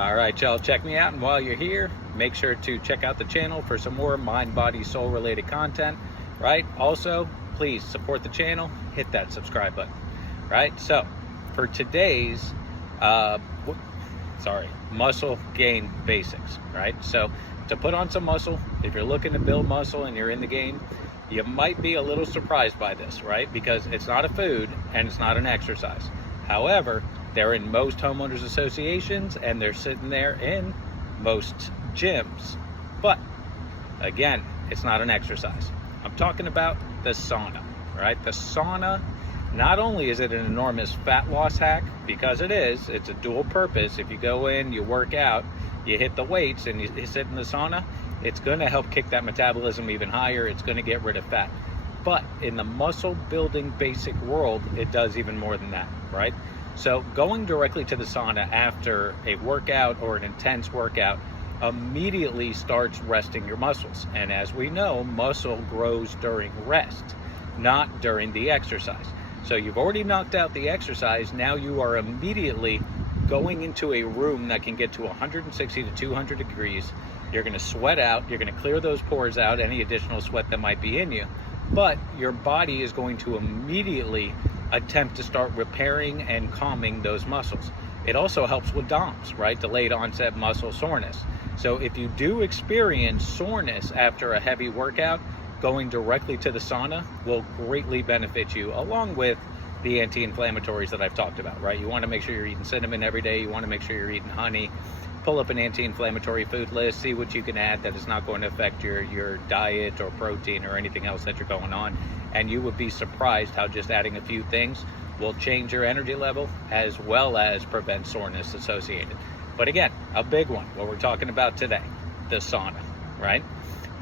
All right, y'all, check me out. And while you're here, make sure to check out the channel for some more mind, body, soul related content, right? Also, please support the channel, hit that subscribe button, right? So for today's, muscle gain basics, right? So to put on some muscle, if you're looking to build muscle and you're in the game, you might be a little surprised by this, right? Because it's not a food and it's not an exercise. However, they're in most homeowners associations and they're sitting there in most gyms. But again, it's not an exercise. I'm talking about the sauna, right? The sauna, not only is it an enormous fat loss hack, because it's a dual purpose. If you go in, you work out, you hit the weights and you sit in the sauna, it's gonna help kick that metabolism even higher. It's gonna get rid of fat. But in the muscle building basic world, it does even more than that, right? So going directly to the sauna after a workout or an intense workout immediately starts resting your muscles. And as we know, muscle grows during rest, not during the exercise. So you've already knocked out the exercise. Now you are immediately going into a room that can get to 160 to 200 degrees. You're gonna sweat out, you're gonna clear those pores out, any additional sweat that might be in you, but your body is going to immediately attempt to start repairing and calming those muscles. It also helps with DOMS, right? Delayed onset muscle soreness. So if you do experience soreness after a heavy workout, going directly to the sauna will greatly benefit you, along with the anti-inflammatories that I've talked about, right? You want to make sure you're eating cinnamon every day. You want to make sure you're eating honey. Pull up an anti-inflammatory food list, see what you can add that is not going to affect your diet or protein or anything else that you're going on. And you would be surprised how just adding a few things will change your energy level as well as prevent soreness associated. But again, a big one, what we're talking about today, the sauna, right?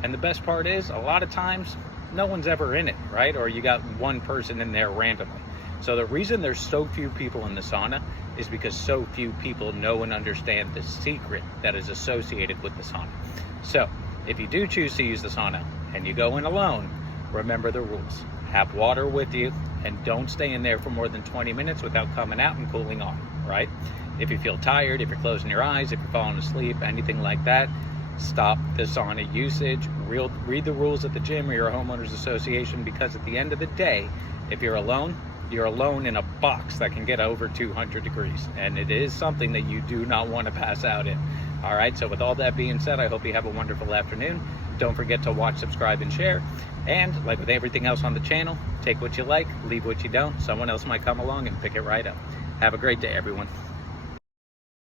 And the best part is a lot of times no one's ever in it, right? Or you got one person in there randomly. So the reason there's so few people in the sauna is because so few people know and understand the secret that is associated with the sauna. So if you do choose to use the sauna and you go in alone, remember the rules. Have water with you and don't stay in there for more than 20 minutes without coming out and cooling off, right? If you feel tired, if you're closing your eyes, if you're falling asleep, anything like that, stop the sauna usage. Read the rules at the gym or your homeowners association, because at the end of the day, if you're alone in a box that can get over 200 degrees. And it is something that you do not want to pass out in. All right, so with all that being said, I hope you have a wonderful afternoon. Don't forget to watch, subscribe, and share. And like with everything else on the channel, take what you like, leave what you don't. Someone else might come along and pick it right up. Have a great day, everyone.